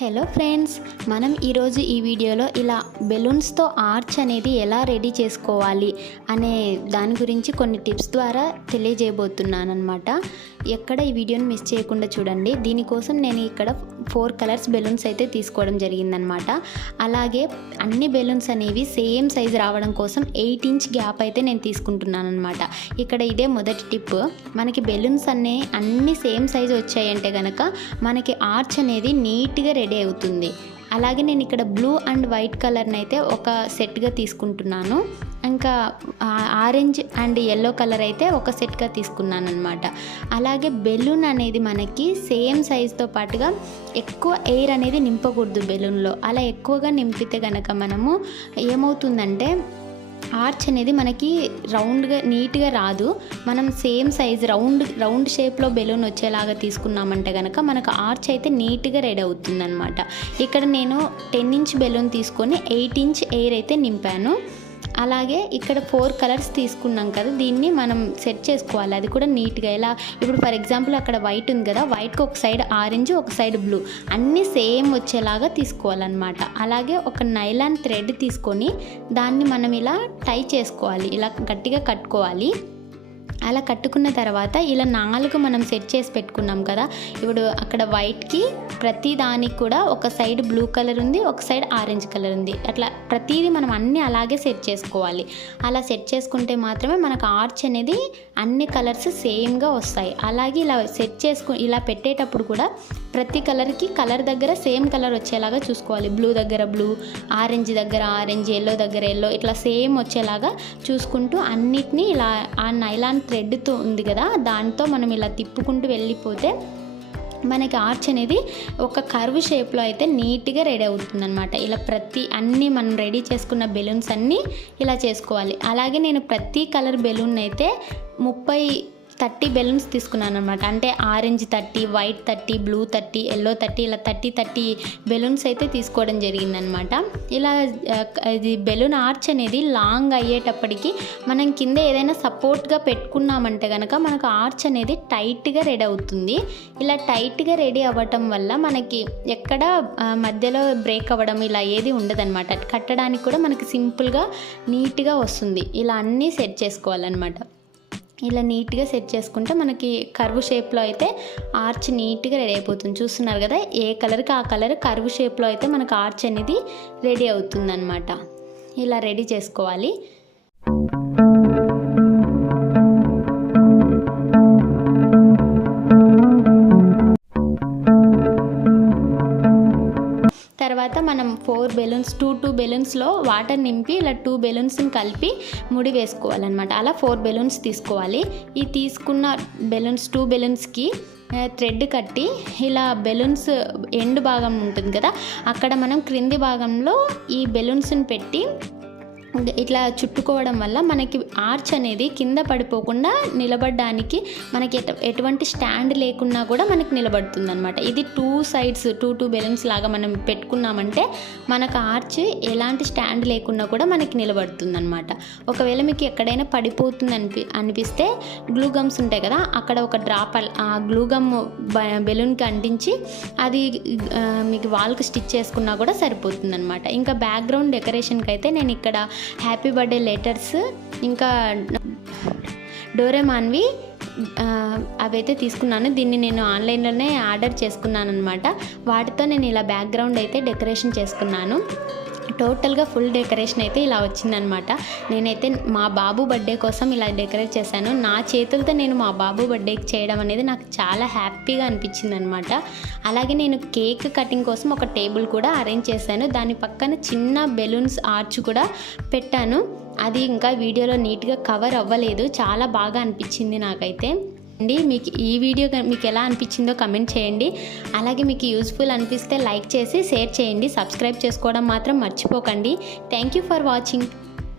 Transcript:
Hello friends, మనం ఈరోజు ఈ వీడియోలో ఇలా బెలూన్స్తో ఆర్చ్ అనేది ఎలా రెడీ చేసుకోవాలి అనే దాని గురించి కొన్ని టిప్స్ ద్వారా తెలియజేయబోతున్నాను అనమాట. ఎక్కడ ఈ వీడియోని మిస్ చేయకుండా చూడండి. దీనికోసం నేను ఇక్కడ 4 కలర్స్ బెలూన్స్ అయితే తీసుకోవడం జరిగిందనమాట. అలాగే అన్ని బెలూన్స్ అనేవి సేమ్ సైజ్ రావడం కోసం 8 ఇంచ్ గ్యాప్ అయితే నేను తీసుకుంటున్నాను అనమాట. ఇక్కడ ఇదే మొదటి టిప్. మనకి బెలూన్స్ అన్నీ సేమ్ సైజ్ వచ్చాయంటే కనుక మనకి ఆర్చ్ అనేది నీట్గా రెడీ అవుతుంది. అలాగే నేను ఇక్కడ బ్లూ అండ్ వైట్ కలర్ని అయితే ఒక సెట్గా తీసుకుంటున్నాను. ఇంకా ఆరెంజ్ అండ్ ఎల్లో కలర్ అయితే ఒక సెట్గా తీసుకున్నాను అనమాట. అలాగే బెలూన్ అనేది మనకి సేమ్ సైజ్తో పాటుగా ఎక్కువ ఎయిర్ అనేది నింపకూడదు బెలూన్లో. అలా ఎక్కువగా నింపితే కనుక మనము ఏమవుతుందంటే ఆర్చ్ అనేది మనకి రౌండ్గా నీట్గా రాదు. మనం సేమ్ సైజ్ రౌండ్ షేప్లో బెలూన్ వచ్చేలాగా తీసుకున్నామంటే కనుక మనకు ఆర్చ్ అయితే నీట్గా రెడీ అవుతుందన్నమాట. ఇక్కడ నేను 10 ఇంచ్ బెలూన్ తీసుకొని 8 ఇంచ్ ఎయిర్ అయితే నింపాను. అలాగే ఇక్కడ 4 కలర్స్ తీసుకున్నాం కదా, దీన్ని మనం సెట్ చేసుకోవాలి. అది కూడా నీట్గా ఎలా, ఇప్పుడు ఫర్ ఎగ్జాంపుల్ అక్కడ వైట్ ఉంది కదా, వైట్కి ఒక సైడ్ ఆరెంజ్ ఒక సైడ్ బ్లూ అన్నీ సేమ్ వచ్చేలాగా తీసుకోవాలన్నమాట. అలాగే ఒక నైలాన్ థ్రెడ్ తీసుకొని దాన్ని మనం ఇలా టై చేసుకోవాలి, ఇలా గట్టిగా కట్టుకోవాలి. అలా కట్టుకున్న తర్వాత ఇలా 4 మనం సెట్ చేసి పెట్టుకున్నాం కదా. ఇప్పుడు అక్కడ వైట్కి ప్రతి దానికి కూడా ఒక సైడ్ బ్లూ కలర్ ఉంది, ఒక సైడ్ ఆరెంజ్ కలర్ ఉంది. అట్లా ప్రతిదీ మనం అన్నీ అలాగే సెట్ చేసుకోవాలి. అలా సెట్ చేసుకుంటే మాత్రమే మనకు ఆర్చ్ అనేది అన్ని కలర్స్ సేమ్గా వస్తాయి. అలాగే ఇలా సెట్ ఇలా పెట్టేటప్పుడు కూడా ప్రతి కలర్కి కలర్ దగ్గర సేమ్ కలర్ వచ్చేలాగా చూసుకోవాలి. బ్లూ దగ్గర బ్లూ, ఆరెంజ్ దగ్గర ఆరెంజ్, ఎల్లో దగ్గర ఎల్లో, ఇట్లా సేమ్ వచ్చేలాగా చూసుకుంటూ అన్నిటినీ ఇలా ఆ నైలాన్ థ్రెడ్తో ఉంది కదా దాంతో మనం ఇలా తిప్పుకుంటూ వెళ్ళిపోతే మనకి ఆర్చ్ అనేది ఒక కర్వ్ షేప్లో అయితే నీట్గా రెడీ అవుతుందన్నమాట. ఇలా అన్నీ మనం రెడీ చేసుకున్న బెలూన్స్ అన్నీ ఇలా చేసుకోవాలి. అలాగే నేను ప్రతి కలర్ బెలూన్ అయితే 30 బెలూన్స్ తీసుకున్నాను అనమాట. అంటే ఆరెంజ్ 30, వైట్ 30, బ్లూ 30, ఎల్లో 30, ఇలా 30 బెలూన్స్ అయితే తీసుకోవడం జరిగిందనమాట. ఇలా ఇది బెలూన్ ఆర్చ్ అనేది లాంగ్ అయ్యేటప్పటికి మనం కింద ఏదైనా సపోర్ట్గా పెట్టుకున్నామంటే కనుక మనకు ఆర్చ్ అనేది టైట్గా రెడీ అవుతుంది. ఇలా టైట్గా రెడీ అవ్వటం వల్ల మనకి ఎక్కడ మధ్యలో బ్రేక్ అవ్వడం ఇలా ఏది ఉండదన్నమాట. కట్టడానికి కూడా మనకి సింపుల్గా నీట్గా వస్తుంది. ఇలా అన్నీ సెట్ చేసుకోవాలన్నమాట. ఇలా నీట్గా సెట్ చేసుకుంటే మనకి కర్వ్ షేప్లో అయితే ఆర్చ్ నీట్గా రెడీ అయిపోతుంది. చూస్తున్నారు కదా, ఏ కలర్కి ఆ కలర్ కర్వ్ షేప్లో అయితే మనకు ఆర్చ్ అనేది రెడీ అవుతుందన్నమాట. ఇలా రెడీ చేసుకోవాలి. తర్వాత మనం 4 బెలూన్స్ 2 బెలూన్స్లో వాటర్ నింపి ఇలా 2 బెలూన్స్ని కలిపి ముడి వేసుకోవాలన్నమాట. అలా 4 బెలూన్స్ తీసుకోవాలి. ఈ తీసుకున్న బెలూన్స్ 2 బెలూన్స్కి థ్రెడ్ కట్టి ఇలా బెలూన్స్ ఎండ్ భాగం ఉంటుంది కదా, అక్కడ మనం క్రింది భాగంలో ఈ బెలూన్స్ని పెట్టి ఇట్లా చుట్టుకోవడం వల్ల మనకి ఆర్చ్ అనేది కింద పడిపోకుండా నిలబడడానికి మనకి ఎటువంటి స్టాండ్ లేకున్నా కూడా మనకి నిలబడుతుంది అనమాట. ఇది 2 సైడ్స్ 2 బెలూన్స్ లాగా మనం పెట్టుకున్నామంటే మనకు ఆర్చ్ ఎలాంటి స్టాండ్ లేకున్నా కూడా మనకి నిలబడుతుంది అనమాట. ఒకవేళ మీకు ఎక్కడైనా పడిపోతుంది అనిపిస్తే గ్లూ గమ్స్ ఉంటాయి కదా, అక్కడ ఒక డ్రాప్ ఆ గ్లూ గమ్ బెలూన్కి అంటించి అది మీకు వాల్కి స్టిచ్ చేసుకున్నా కూడా సరిపోతుంది అనమాట. ఇంకా బ్యాక్గ్రౌండ్ డెకరేషన్కి అయితే నేను ఇక్కడ హ్యాపీ బర్త్డే లెటర్స్ ఇంకా డోరేమాన్వి అవైతే తీసుకున్నాను. దీన్ని నేను ఆన్లైన్లోనే ఆర్డర్ చేసుకున్నాను అనమాట. వాటితో నేను ఇలా బ్యాక్గ్రౌండ్ అయితే డెకరేషన్ చేసుకున్నాను. టోటల్గా ఫుల్ డెకరేషన్ అయితే ఇలా వచ్చిందనమాట. నేనైతే మా బాబు బర్త్డే కోసం ఇలా డెకరేట్ చేశాను. నా చేతులతో నేను మా బాబు బర్త్డేకి చేయడం అనేది నాకు చాలా హ్యాపీగా అనిపించింది అనమాట. అలాగే నేను కేక్ కటింగ్ కోసం ఒక టేబుల్ కూడా అరేంజ్ చేశాను. దాని పక్కన చిన్న బెలూన్స్ ఆర్చ్ కూడా పెట్టాను. అది ఇంకా వీడియోలో నీట్గా కవర్ అవ్వలేదు. చాలా బాగా అనిపించింది నాకైతే. మీకు ఈ వీడియో మీకు ఎలా అనిపించిందో కమెంట్ చేయండి. అలాగే మీకు యూస్ఫుల్ అనిపిస్తే లైక్ చేసి షేర్ చేయండి. సబ్స్క్రైబ్ చేసుకోవడం మాత్రం మర్చిపోకండి. Thank you for watching.